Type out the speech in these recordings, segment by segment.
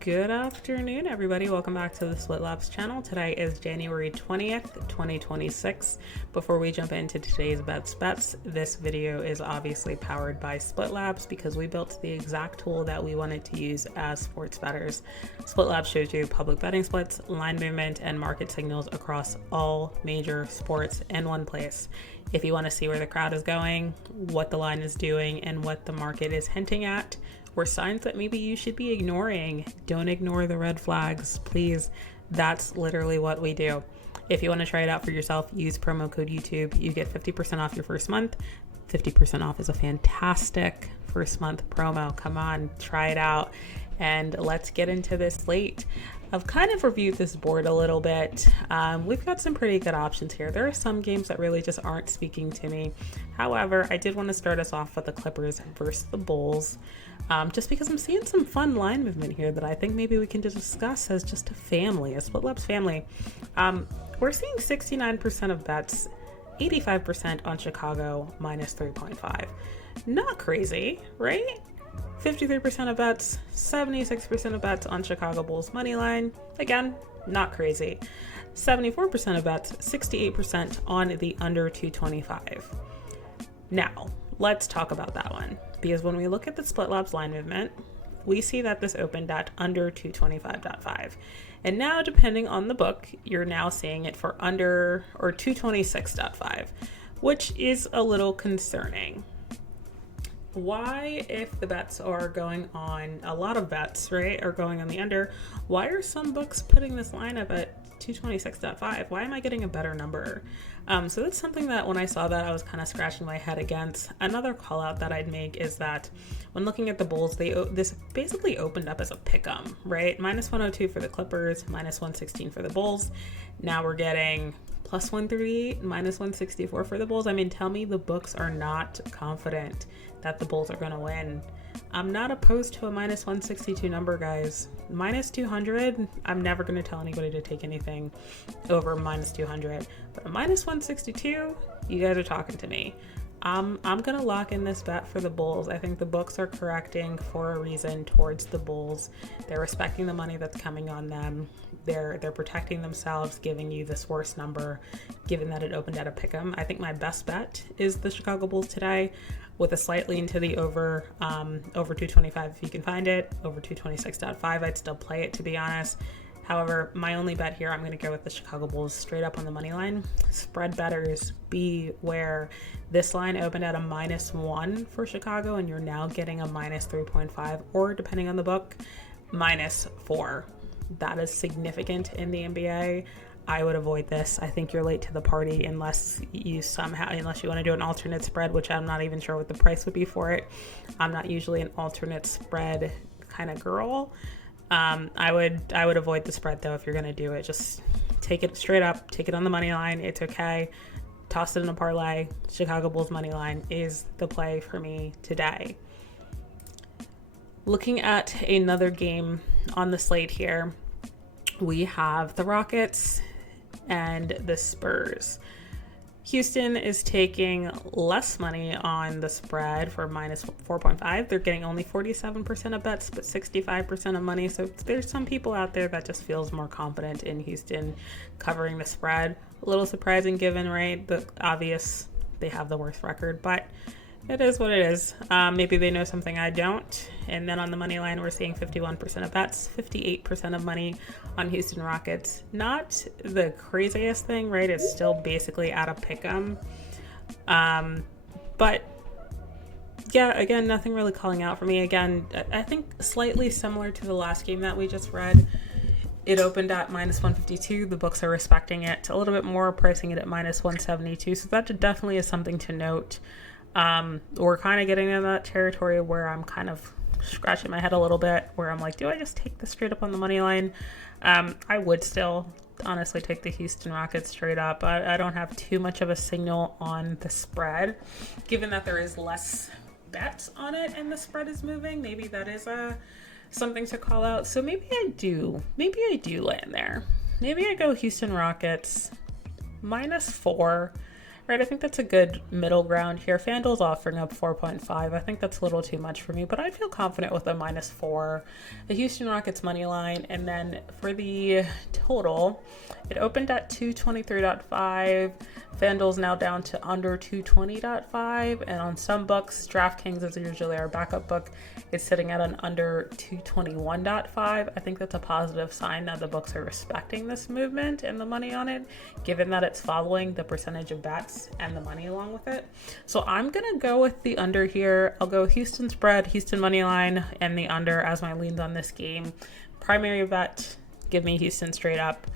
Good afternoon, everybody. Welcome back to the Split Labs channel. Today is January 20th, 2026. Before we jump into today's bets, this video is obviously powered by Split Labs because we built the exact tool that we wanted to use as sports bettors. Split Labs shows you public betting splits, line movement, and market signals across all major sports in one place. If you want to see where the crowd is going, what the line is doing, and what the market is hinting at, or signs that maybe you should be ignoring, don't ignore the red flags, please. That's literally what we do. If you want to try it out for yourself, use promo code YouTube. You get 50% off your first month. 50% off is a fantastic first month promo. Come on, try it out. And let's get into this slate. I've kind of reviewed this board a little bit. We've got some pretty good options here. There are some games that really just aren't speaking to me. However, I did want to start us off with the Clippers versus the Bulls, just because I'm seeing some fun line movement here that I think maybe we can just discuss as just a family, a Split Labs family. We're seeing 69% of bets, 85% on Chicago minus 3.5. Not crazy, right? 53% of bets, 76% of bets on Chicago Bulls money line. Again, not crazy. 74% of bets, 68% on the under 225. Now, let's talk about that one. Because when we look at the Split Labs line movement, we see that this opened at under 225.5. And now, depending on the book, you're now seeing it for under or 226.5, which is a little concerning. Why, if the bets are going on, a lot of bets, right, are going on the under, why are some books putting this line up at 226.5? Why am I getting a better number? So that's something that when I saw that, I was kind of scratching my head against. Another call out that I'd make is that when looking at the Bulls, this basically opened up as a pick'em, right? Minus 102 for the Clippers, minus 116 for the Bulls. Now we're getting plus 138, minus 164 for the Bulls. I mean, tell me the books are not confident that the Bulls are going to win. I'm not opposed to a minus 162 number, guys. Minus 200, I'm never going to tell anybody to take anything over minus 200. But a minus 162, you guys are talking to me. I'm going to lock in this bet for the Bulls. I think the books are correcting for a reason towards the Bulls. They're respecting the money that's coming on them. They're protecting themselves, giving you this worst number, given that it opened at a pick'em. I think my best bet is the Chicago Bulls today, with a slight lean to the over 225 if you can find it. Over 226.5, I'd still play it, to be honest. However, my only bet here, I'm going to go with the Chicago Bulls straight up on the money line. Spread bettors, beware. This line opened at a minus 1 for Chicago, and you're now getting a minus 3.5, or depending on the book, minus 4. That is significant in the NBA. I would avoid this. I think you're late to the party unless you want to do an alternate spread, which I'm not even sure what the price would be for it. I'm not usually an alternate spread kind of girl. I would avoid the spread though. If you're going to do it, just take it straight up, take it on the money line. It's okay. Toss it in a parlay. Chicago Bulls money line is the play for me today. Looking at another game on the slate here, we have the Rockets and the Spurs. Houston is taking less money on the spread for minus 4.5. They're getting only 47% of bets, but 65% of money. So there's some people out there that just feels more confident in Houston covering the spread. A little surprising given, right? The obvious, they have the worst record, but it is what it is. Maybe they know something I don't. And then on the money line, we're seeing 51% of bets, 58% of money on Houston Rockets. Not the craziest thing, right? It's still basically at a pick'em. But yeah, again, nothing really calling out for me. Again, I think slightly similar to the last game that we just read. It opened at minus 152. The books are respecting it a little bit more, pricing it at minus 172. So that definitely is something to note. We're kind of getting in that territory where I'm kind of scratching my head a little bit, where I'm like, do I just take this straight up on the money line? I would still honestly take the Houston Rockets straight up. I don't have too much of a signal on the spread, given that there is less bets on it and the spread is moving. Maybe that is something to call out. So maybe I do land there. Maybe I go Houston Rockets minus 4. right? I think that's a good middle ground here. FanDuel's offering up 4.5. I think that's a little too much for me, but I feel confident with a -4. The Houston Rockets money line, and then for the total, it opened at 223.5. FanDuel's now down to under 220.5, and on some books, DraftKings is usually our backup book, it's sitting at an under 221.5. I think that's a positive sign that the books are respecting this movement and the money on it, given that it's following the percentage of bets and the money along with it. So I'm gonna go with the under here. I'll go Houston spread, Houston money line, and the under as my leans on this game. Primary bet, give me Houston straight up.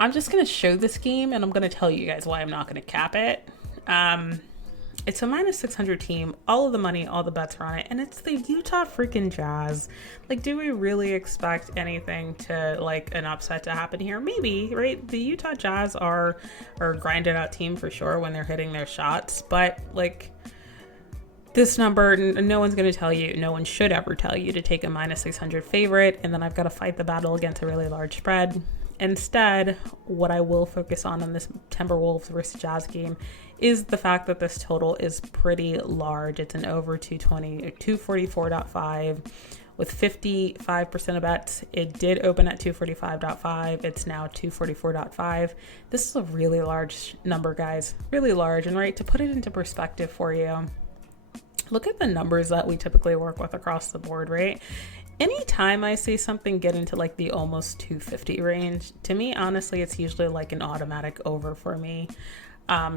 I'm just going to show this game, and I'm going to tell you guys why I'm not going to cap it. It's a -600 team. All of the money, all the bets are on it, and it's the Utah freaking Jazz. Like, do we really expect anything to, like, an upset to happen here? Maybe, right? The Utah Jazz are a grinded out team for sure when they're hitting their shots, but, like, this number, no one's going to tell you, no one should ever tell you to take a -600 favorite, and then I've got to fight the battle against a really large spread. Instead, what I will focus on this Timberwolves versus Jazz game is the fact that this total is pretty large. It's an over 220, 244.5 with 55% of bets. It did open at 245.5. It's now 244.5. This is a really large number, guys. Really large. And right, to put it into perspective for you, look at the numbers that we typically work with across the board, right? Anytime I see something get into like the almost 250 range, to me, honestly, it's usually like an automatic over for me,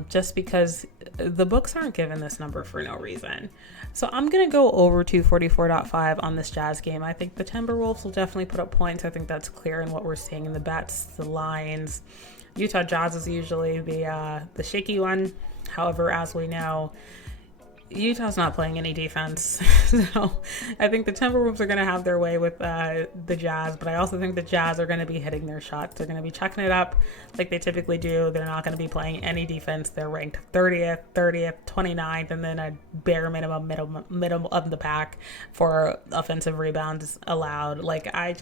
just because the books aren't giving this number for no reason. So I'm going to go over 244.5 on this Jazz game. I think the Timberwolves will definitely put up points. I think that's clear in what we're seeing in the bets, the lines. Utah Jazz is usually the shaky one. However, as we know, Utah's not playing any defense, so I think the Timberwolves are going to have their way with the Jazz, but I also think the Jazz are going to be hitting their shots. They're going to be chucking it up like they typically do. They're not going to be playing any defense. They're ranked 30th, 29th, and then a bare minimum middle of the pack for offensive rebounds allowed. Like, right,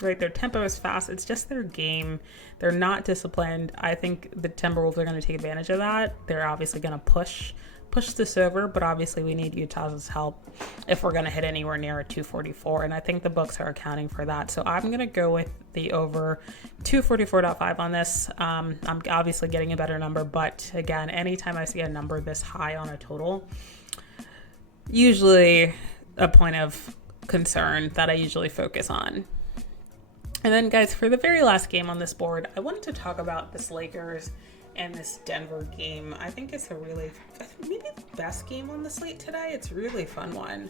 their tempo is fast. It's just their game. They're not disciplined. I think the Timberwolves are going to take advantage of that. They're obviously going to push this over, but obviously we need Utah's help if we're going to hit anywhere near a 244, and I think the books are accounting for that. So I'm going to go with the over 244.5 on this. I'm obviously getting a better number, but again, anytime I see a number this high on a total, usually a point of concern that I usually focus on. And then, guys, for the very last game on this board, I wanted to talk about this Lakers and this Denver game. I think it's maybe the best game on the slate today. It's a really fun one.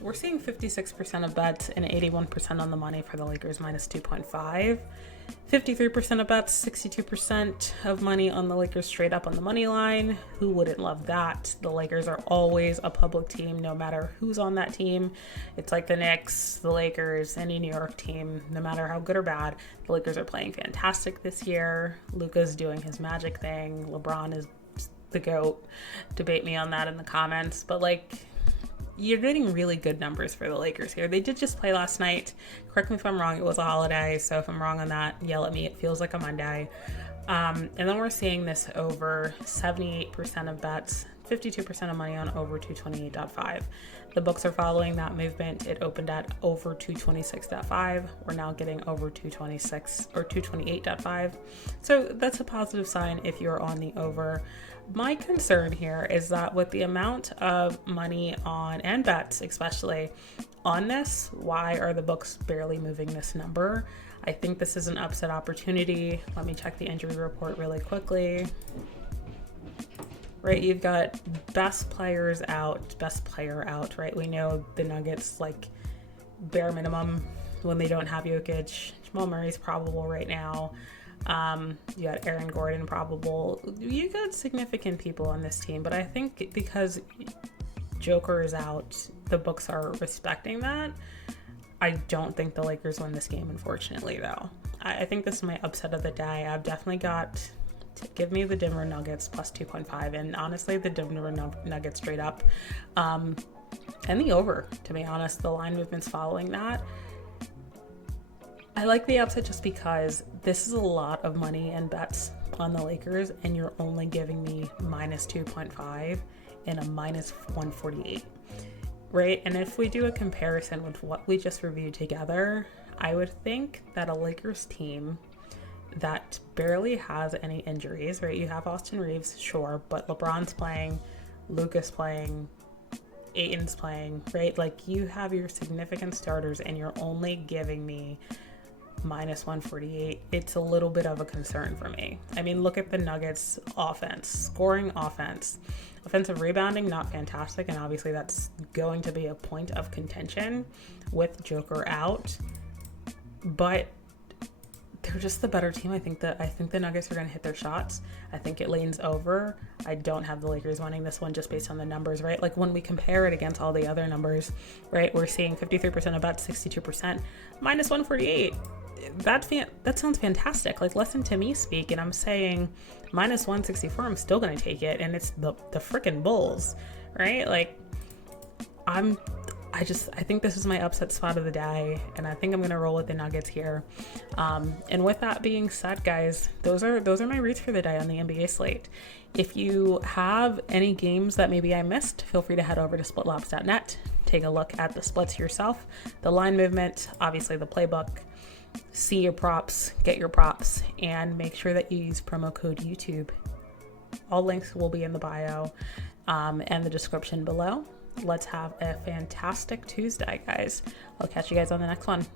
We're seeing 56% of bets and 81% on the money for the Lakers -2.5. 53% of bets, 62% of money on the Lakers straight up on the money line. Who wouldn't love that? The Lakers are always a public team, no matter who's on that team. It's like the Knicks, the Lakers, any New York team, no matter how good or bad. The Lakers are playing fantastic this year. Luka's doing his magic thing. LeBron is the GOAT. Debate me on that in the comments. But, like, you're getting really good numbers for the Lakers here. They did just play last night. Correct me if I'm wrong. It was a holiday, so if I'm wrong on that, yell at me. It feels like a Monday. And then we're seeing this over 78% of bets, 52% of money on over 228.5. The books are following that movement. It opened at over 226.5. We're now getting over 226 or 228.5. So that's a positive sign if you're on the over. My concern here is that with the amount of money on, and bets especially, on this, why are the books barely moving this number? I think this is an upset opportunity. Let me check the injury report really quickly. Right, you've got best player out, right? We know the Nuggets, like, bare minimum when they don't have Jokic. Jamal Murray's probable right now. You got Aaron Gordon probable. You got significant people on this team, but I think because Joker is out, the books are respecting that. I don't think the Lakers win this game, unfortunately, though. I think this is my upset of the day. I've definitely got to give me the Denver Nuggets plus 2.5, and honestly, the Denver Nuggets straight up, and the over, to be honest. The line movement's following that. I like the upset just because this is a lot of money and bets on the Lakers, and you're only giving me minus 2.5 and a minus 148, right? And if we do a comparison with what we just reviewed together, I would think that a Lakers team that barely has any injuries, right? You have Austin Reeves, sure, but LeBron's playing, Luka's playing, Ayton's playing, right? Like, you have your significant starters and you're only giving me minus 148. It's a little bit of a concern for me. I mean, look at the Nuggets offense, scoring offense, offensive rebounding, not fantastic. And obviously that's going to be a point of contention with Joker out, but they're just the better team. I think the Nuggets are going to hit their shots. I think it leans over. I don't have the Lakers winning this one just based on the numbers, right? Like, when we compare it against all the other numbers, right, we're seeing 53% of bets, 62%, minus 148. That sounds fantastic. Like, listen to me speak, and I'm saying minus 164, I'm still going to take it, and it's the freaking Bulls, right? Like, I think this is my upset spot of the day, and I think I'm going to roll with the Nuggets here. And with that being said, guys, those are my reads for the day on the NBA slate. If you have any games that maybe I missed, feel free to head over to splitlobs.net, take a look at the splits yourself, the line movement, obviously the playbook, see your props, get your props, and make sure that you use promo code YouTube. All links will be in the bio and the description below. Let's have a fantastic Tuesday, guys. I'll catch you guys on the next one.